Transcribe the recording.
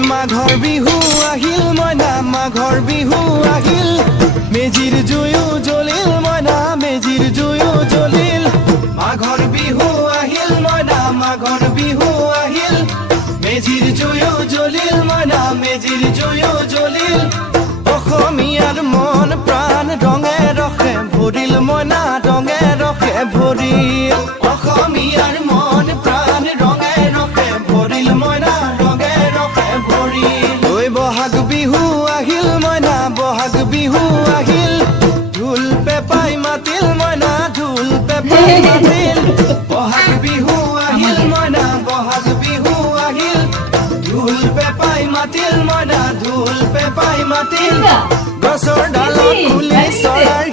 মাঘৰ বিহু আহিল মইনা মাঘৰ বিহু আহিল মেজিৰ জুয়ো জ্বলিল মইনা মেজিৰ জুয়ো জ্বলিল মাঘৰ বিহু আহিল মইনা মাঘৰ বিহু আহিল মেজিৰ জুয়ো জ্বলিল মইনা মেজিৰ জুয়ো জ্বলিল অসমীয়াৰ মন প্ৰাণ ৰঙে ৰসে ভৰিল মইনা ৰঙে ৰসে ভৰিল অসমীয়াৰ মন প্ৰাণ ৰঙে ৰসে ভৰিল মইনা ৰঙে ৰসে ভৰিল ঐ বহাগ বিহু আহিল মইনা বহাগ বিহু আহিল ঢোল পেপাই মাতিল মইনা ঢোল পেপাই মাতিল বহাগ বিহু আহিল মইনা বহাগ বিহু আহিল ঢোল পেপাই মাতিল মইনা ঢোল পেপাই মাতিল গছৰ ডালত ফুলি চৰাইৰ